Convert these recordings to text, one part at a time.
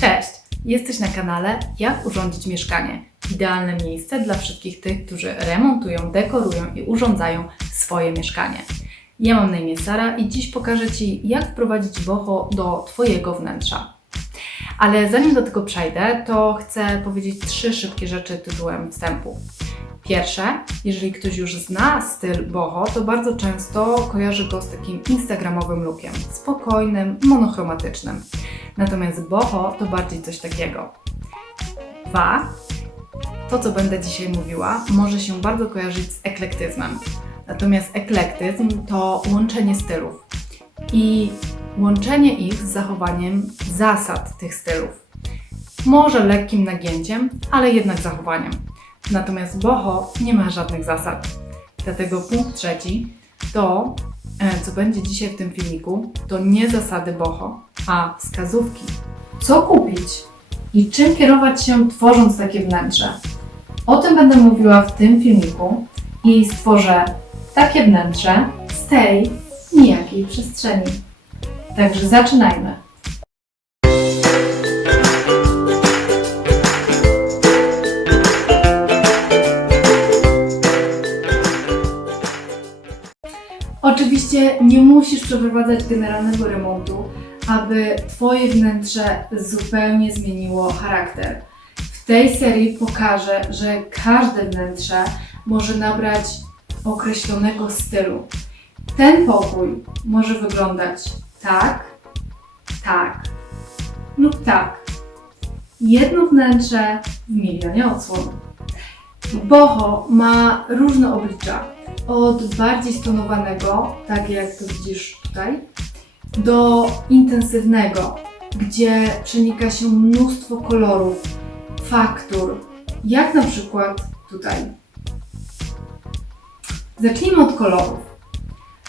Cześć! Jesteś na kanale Jak urządzić mieszkanie. Idealne miejsce dla wszystkich tych, którzy remontują, dekorują i urządzają swoje mieszkanie. Ja mam na imię Sara i dziś pokażę Ci, jak wprowadzić boho do Twojego wnętrza. Ale zanim do tego przejdę, to chcę powiedzieć trzy szybkie rzeczy tytułem wstępu. Pierwsze, jeżeli ktoś już zna styl boho, to bardzo często kojarzy go z takim instagramowym lookiem, spokojnym, monochromatycznym. Natomiast boho to bardziej coś takiego. Dwa, to co będę dzisiaj mówiła, może się bardzo kojarzyć z eklektyzmem. Natomiast eklektyzm to łączenie stylów i łączenie ich z zachowaniem zasad tych stylów. Może lekkim nagięciem, ale jednak zachowaniem. Natomiast boho nie ma żadnych zasad. Dlatego punkt trzeci to, e, co będzie dzisiaj w tym filmiku, to nie zasady boho, a wskazówki. Co kupić i czym kierować się tworząc takie wnętrze? O tym będę mówiła w tym filmiku i stworzę takie wnętrze z tej nijakiej przestrzeni. Także zaczynajmy. Oczywiście nie musisz przeprowadzać generalnego remontu, aby Twoje wnętrze zupełnie zmieniło charakter. W tej serii pokażę, że każde wnętrze może nabrać określonego stylu. Ten pokój może wyglądać tak, tak lub tak. Jedno wnętrze w milionie. Boho ma różne oblicza. Od bardziej stonowanego, tak jak to widzisz tutaj, do intensywnego, gdzie przenika się mnóstwo kolorów, faktur, jak na przykład tutaj. Zacznijmy od kolorów.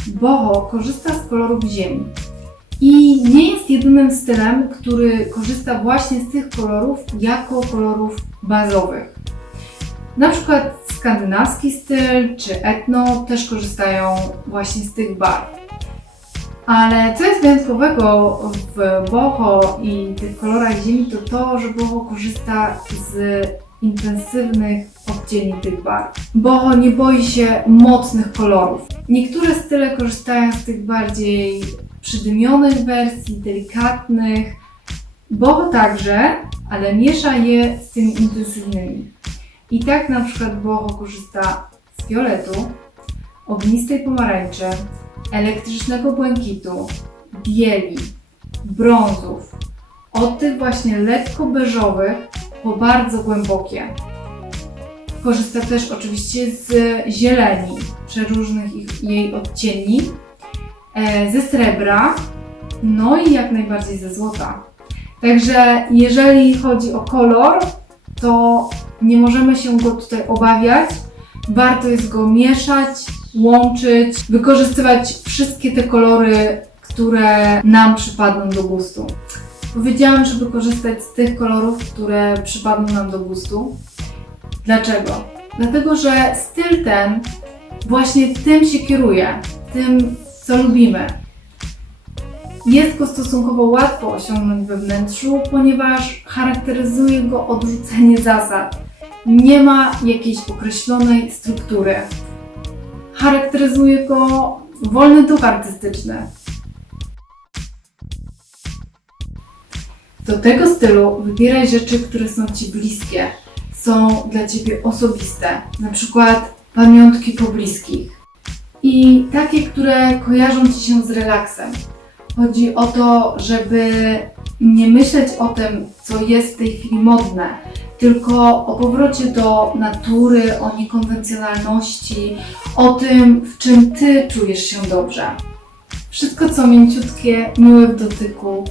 Boho korzysta z kolorów ziemi i nie jest jedynym stylem, który korzysta właśnie z tych kolorów jako kolorów bazowych. Na przykład skandynawski styl czy etno też korzystają właśnie z tych barw. Ale co jest wyjątkowego w boho i tych kolorach ziemi, to to, że boho korzysta z intensywnych odcieni tych barw. Boho nie boi się mocnych kolorów. Niektóre style korzystają z tych bardziej przydymionych wersji, delikatnych. Boho także, ale miesza je z tymi intensywnymi. I tak na przykład boho korzysta z fioletu, ognistej pomarańczy, elektrycznego błękitu, bieli, brązów, od tych właśnie lekko beżowych po bardzo głębokie. Korzysta też oczywiście z zieleni, przeróżnych ich, jej odcieni, e, ze srebra, no i jak najbardziej ze złota. Także jeżeli chodzi o kolor, to nie możemy się go tutaj obawiać. Warto jest go mieszać, łączyć, wykorzystywać wszystkie te kolory, które nam przypadną do gustu. Powiedziałam, żeby korzystać z tych kolorów, które przypadną nam do gustu. Dlaczego? Dlatego, że styl ten właśnie tym się kieruje, tym, co lubimy. Jest go stosunkowo łatwo osiągnąć we wnętrzu, ponieważ charakteryzuje go odrzucenie zasad. Nie ma jakiejś określonej struktury. Charakteryzuje go wolny duch artystyczny. Do tego stylu wybieraj rzeczy, które są Ci bliskie, są dla Ciebie osobiste, na przykład pamiątki po bliskich i takie, które kojarzą Ci się z relaksem. Chodzi o to, żeby nie myśleć o tym, co jest w tej chwili modne, tylko o powrocie do natury, o niekonwencjonalności, o tym, w czym Ty czujesz się dobrze. Wszystko, co mięciutkie, miłe w dotyku,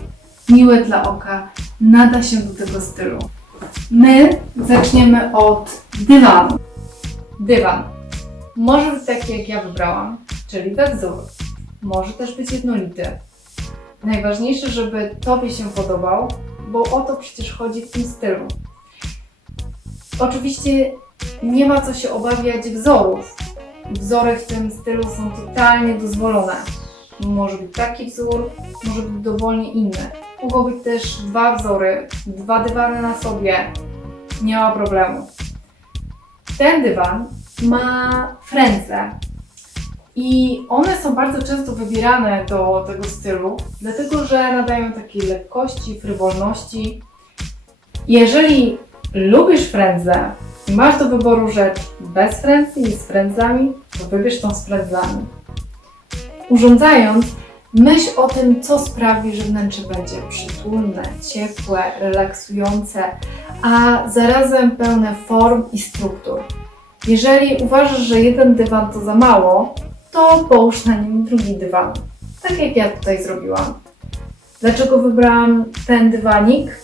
miłe dla oka, nada się do tego stylu. My zaczniemy od dywanu. Dywan. Może być taki, jak ja wybrałam, czyli we wzór. Może też być jednolity. Najważniejsze, żeby Tobie się podobał, bo o to przecież chodzi w tym stylu. Oczywiście nie ma co się obawiać wzorów. Wzory w tym stylu są totalnie dozwolone. Może być taki wzór, może być dowolnie inny. Mogą być też dwa wzory, dwa dywany na sobie. Nie ma problemu. Ten dywan ma frędzle. I one są bardzo często wybierane do tego stylu, dlatego że nadają takiej lekkości, frywolności. Jeżeli lubisz frędzle i masz do wyboru rzecz bez frędzli i z frędzlami, to wybierz tą z frędzlami. Urządzając, myśl o tym, co sprawi, że wnętrze będzie przytulne, ciepłe, relaksujące, a zarazem pełne form i struktur. Jeżeli uważasz, że jeden dywan to za mało, to połóż na nim drugi dywan. Tak jak ja tutaj zrobiłam. Dlaczego wybrałam ten dywanik?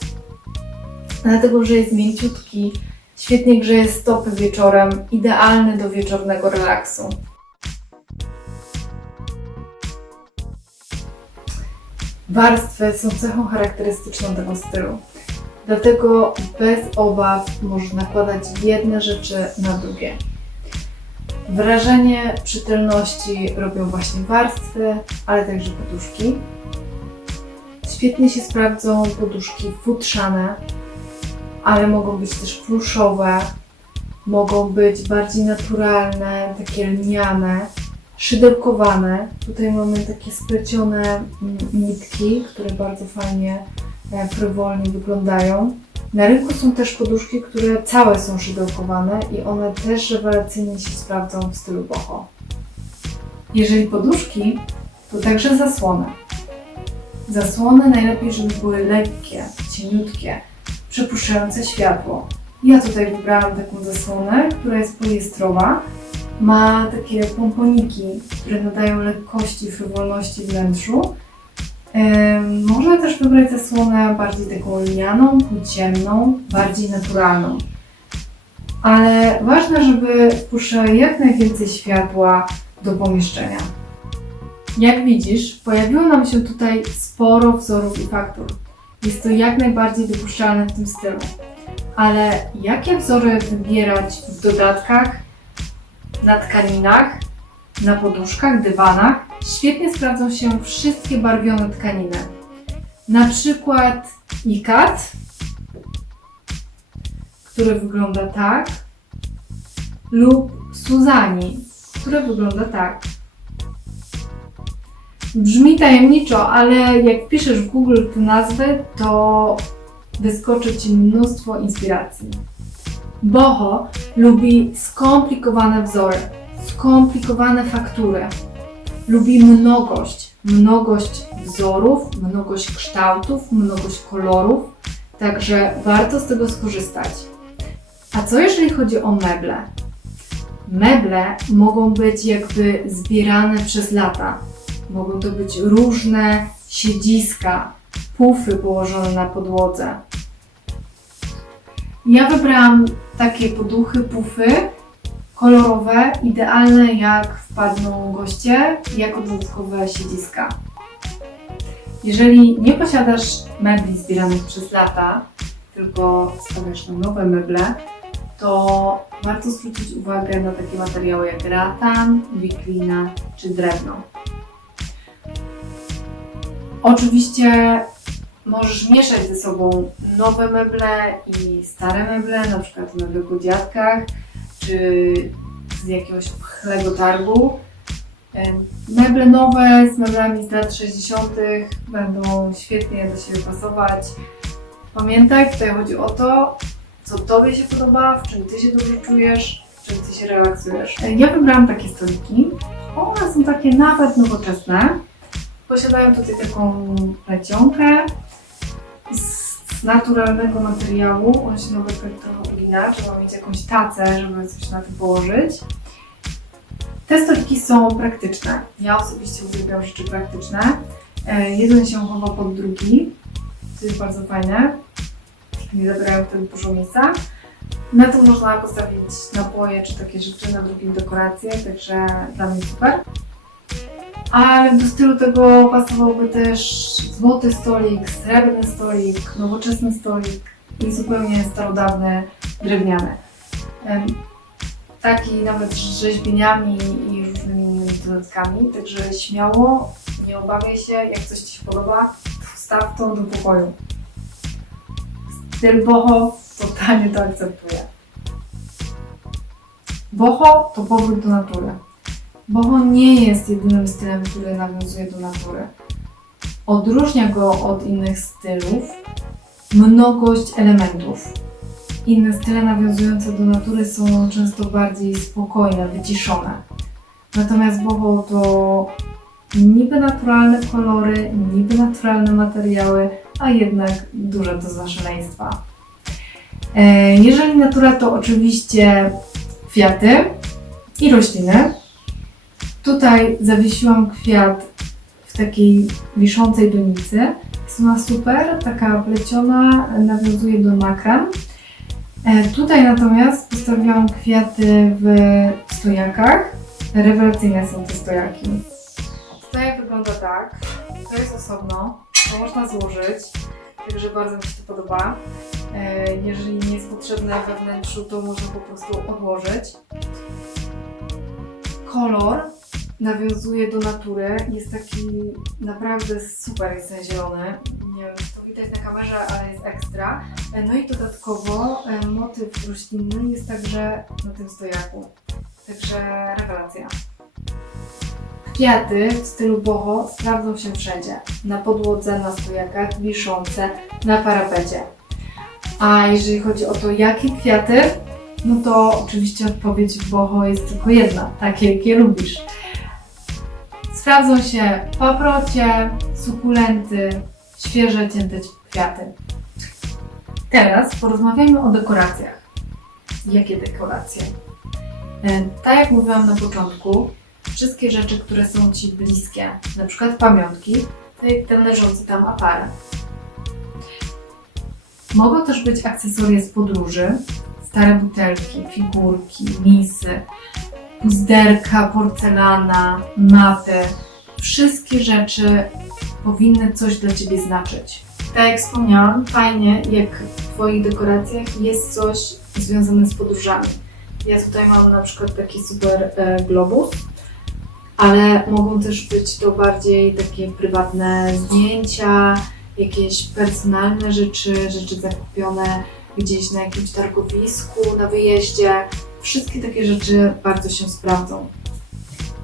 Dlatego, że jest mięciutki, świetnie grzeje stopy wieczorem, idealny do wieczornego relaksu. Warstwy są cechą charakterystyczną tego stylu. Dlatego bez obaw możesz nakładać jedne rzeczy na drugie. Wrażenie przytulności robią właśnie warstwy, ale także poduszki. Świetnie się sprawdzą poduszki futrzane, ale mogą być też pluszowe, mogą być bardziej naturalne, takie lniane, szydełkowane. Tutaj mamy takie splecione mm, nitki, które bardzo fajnie, e, frywolnie wyglądają. Na rynku są też poduszki, które całe są szydełkowane i one też rewelacyjnie się sprawdzą w stylu boho. Jeżeli poduszki, to także zasłony. Zasłony najlepiej, żeby były lekkie, cieniutkie, przepuszczające światło. Ja tutaj wybrałam taką zasłonę, która jest poliestrowa. Ma takie pomponiki, które nadają lekkości, frywolności wnętrzu. Można też wybrać zasłonę bardziej taką lnianą, płócienną, bardziej naturalną. Ale ważne, żeby wpuszczała jak najwięcej światła do pomieszczenia. Jak widzisz, pojawiło nam się tutaj sporo wzorów i faktur. Jest to jak najbardziej dopuszczalne w tym stylu. Ale jakie wzory wybierać w dodatkach, na tkaninach, na poduszkach, dywanach? Świetnie sprawdzą się wszystkie barwione tkaniny. Na przykład ikat, który wygląda tak, lub Suzani, który wygląda tak. Brzmi tajemniczo, ale jak piszesz w Google te nazwy, to wyskoczy Ci mnóstwo inspiracji. Boho lubi skomplikowane wzory, skomplikowane faktury. Lubi mnogość, mnogość wzorów, mnogość kształtów, mnogość kolorów, także warto z tego skorzystać. A co jeżeli chodzi o meble? Meble mogą być jakby zbierane przez lata. Mogą to być różne siedziska, pufy położone na podłodze. Ja wybrałam takie poduchy, pufy kolorowe, idealne jak wpadną goście, jako dodatkowe siedziska. Jeżeli nie posiadasz mebli zbieranych przez lata, tylko stawiasz na nowe meble, to warto zwrócić uwagę na takie materiały jak ratan, wiklina czy drewno. Oczywiście możesz mieszać ze sobą nowe meble i stare meble, na przykład meble po dziadkach, czy z jakiegoś pchlego targu. Meble nowe z meblami z lat 60. będą świetnie do siebie pasować. Pamiętaj, tutaj chodzi o to, co Tobie się podoba, w czym Ty się dobrze czujesz, w czym Ty się relaksujesz. E, Ja wybrałam takie stoliki. One są takie nawet nowoczesne. Posiadają tutaj taką plecionkę z naturalnego materiału. On się nawet tak trochę ugina, trzeba mieć jakąś tacę, żeby coś na tym położyć. Te stoliki są praktyczne. Ja osobiście uwielbiam rzeczy praktyczne. E, Jeden się chowa pod drugi, co jest bardzo fajne. Nie zabierają wtedy dużo miejsca. Na tym można postawić napoje czy takie rzeczy, na drugim dekoracje, także dla mnie super. Ale do stylu tego pasowałby też złoty stolik, srebrny stolik, nowoczesny stolik i zupełnie starodawny, drewniany. Taki nawet z rzeźbieniami i różnymi dodatkami, także śmiało, nie obawiaj się, jak coś Ci się podoba, Wstaw to do pokoju. Styl boho totalnie to akceptuje. Boho to powrót do natury. Boho nie jest jedynym stylem, który nawiązuje do natury. Odróżnia go od innych stylów mnogość elementów. Inne style nawiązujące do natury są często bardziej spokojne, wyciszone. Natomiast boho to niby naturalne kolory, niby naturalne materiały, a jednak duże doza szaleństwa. E, Jeżeli natura to oczywiście kwiaty i rośliny. Tutaj zawiesiłam kwiat w takiej wiszącej donicy. Jest ona super, taka pleciona, nawiązuje do nakran. E, Tutaj natomiast postawiłam kwiaty w stojakach. Rewelacyjne są te stojaki. Stojak wygląda tak. To jest osobno. To można złożyć. Także bardzo mi się to podoba. E, Jeżeli nie jest potrzebne we wnętrzu, to można po prostu odłożyć. Kolor nawiązuje do natury. Jest taki naprawdę super, jest ten zielony. Nie wiem, czy to widać na kamerze, ale jest ekstra. E, No i dodatkowo e, motyw roślinny jest także na tym stojaku. Także rewelacja. Kwiaty w stylu boho sprawdzą się wszędzie. Na podłodze, na stojakach, wiszące, na parapecie. A jeżeli chodzi o to, jakie kwiaty, no to oczywiście odpowiedź boho jest tylko jedna, takie jakie lubisz. Sprawdzą się paprocie, sukulenty, świeże cięte kwiaty. Teraz porozmawiajmy o dekoracjach. Jakie dekoracje? E, Tak jak mówiłam na początku, wszystkie rzeczy, które są Ci bliskie, na przykład pamiątki, ten leżący tam aparat. Mogą też być akcesoria z podróży, stare butelki, figurki, misy, puzderka, porcelana, maty. Wszystkie rzeczy powinny coś dla Ciebie znaczyć. Tak jak wspomniałam, fajnie jak w Twoich dekoracjach jest coś związane z podróżami. Ja tutaj mam na przykład taki super e, globus, ale mogą też być to bardziej takie prywatne zdjęcia, jakieś personalne rzeczy, rzeczy zakupione gdzieś na jakimś targowisku, na wyjeździe. Wszystkie takie rzeczy bardzo się sprawdzą.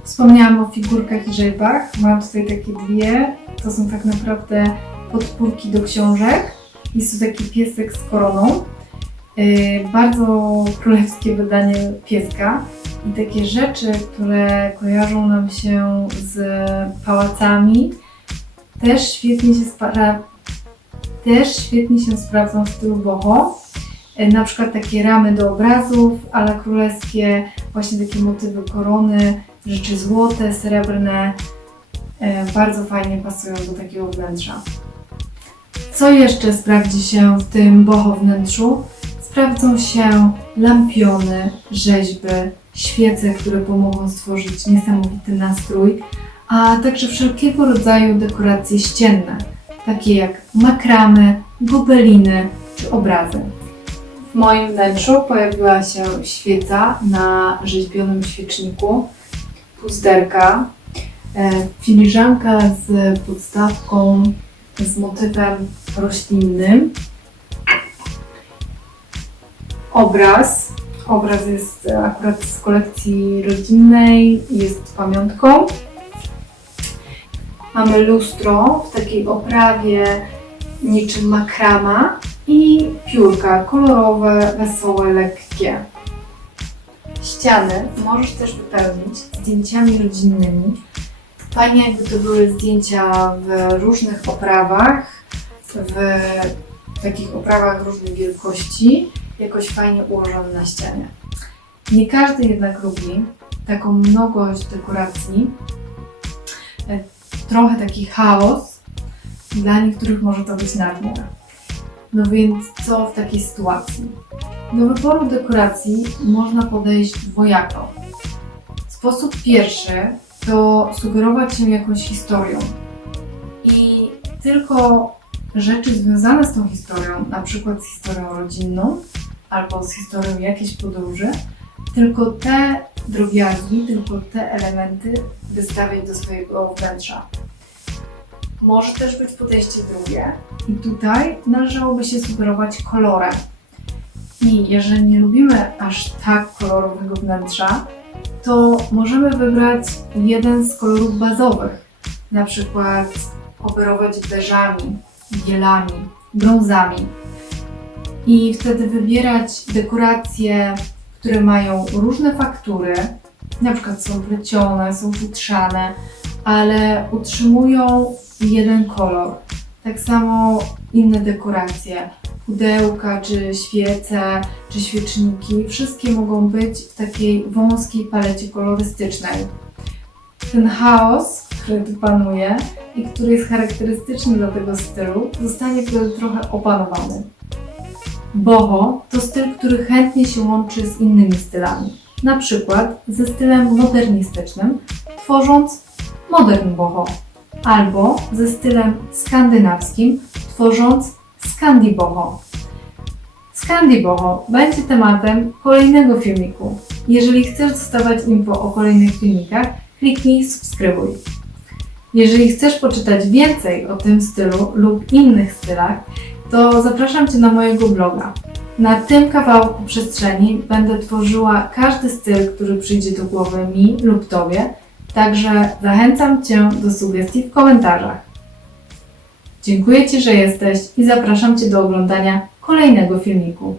Wspomniałam o figurkach i rzeźbach. Mam tutaj takie dwie. To są tak naprawdę podpórki do książek. Jest tu taki piesek z koroną. Yy, bardzo królewskie wydanie pieska. I takie rzeczy, które kojarzą nam się z pałacami, też świetnie się, spra- też świetnie się sprawdzą w stylu boho. E, Na przykład takie ramy do obrazów, ale królewskie, właśnie takie motywy korony, rzeczy złote, srebrne, e, bardzo fajnie pasują do takiego wnętrza. Co jeszcze sprawdzi się w tym boho wnętrzu? Sprawdzą się lampiony, rzeźby, świece, które pomogą stworzyć niesamowity nastrój, a także wszelkiego rodzaju dekoracje ścienne, takie jak makramy, gobeliny czy obrazy. W moim wnętrzu pojawiła się świeca na rzeźbionym świeczniku, puzderka, e, filiżanka z podstawką z motywem roślinnym, obraz. Obraz jest akurat z kolekcji rodzinnej, jest pamiątką. Mamy lustro w takiej oprawie niczym makrama i piórka kolorowe, wesołe, lekkie. Ściany możesz też wypełnić zdjęciami rodzinnymi. Fajnie jakby to były zdjęcia w różnych oprawach, w takich oprawach różnej wielkości, jakoś fajnie ułożone na ścianie. Nie każdy jednak lubi taką mnogość dekoracji, e, trochę taki chaos. Dla niektórych może to być nadmiar. No więc co w takiej sytuacji? Do wyboru dekoracji można podejść dwojako. Sposób pierwszy to sugerować się jakąś historią i tylko rzeczy związane z tą historią, na przykład z historią rodzinną albo z historią jakiejś podróży, tylko te drobiazgi, tylko te elementy wystawiać do swojego wnętrza. Może też być podejście drugie. I tutaj należałoby się sugerować kolorem. I jeżeli nie lubimy aż tak kolorowego wnętrza, to możemy wybrać jeden z kolorów bazowych. Na przykład operować beżami, bielami, brązami. I wtedy wybierać dekoracje, które mają różne faktury, na przykład są plecione, są futrzane, ale utrzymują jeden kolor. Tak samo inne dekoracje, pudełka, czy świece, czy świeczniki, wszystkie mogą być w takiej wąskiej palecie kolorystycznej. Ten chaos, który tu panuje i który jest charakterystyczny dla tego stylu, zostanie wtedy trochę opanowany. Boho to styl, który chętnie się łączy z innymi stylami, na przykład ze stylem modernistycznym, tworząc modern boho, albo ze stylem skandynawskim, tworząc Scandi Boho. Scandi Boho będzie tematem kolejnego filmiku. Jeżeli chcesz dostawać info o kolejnych filmikach, kliknij subskrybuj. Jeżeli chcesz poczytać więcej o tym stylu lub innych stylach, to zapraszam Cię na mojego bloga. Na tym kawałku przestrzeni będę tworzyła każdy styl, który przyjdzie do głowy mi lub Tobie, także zachęcam Cię do sugestii w komentarzach. Dziękuję Ci, że jesteś i zapraszam Cię do oglądania kolejnego filmiku.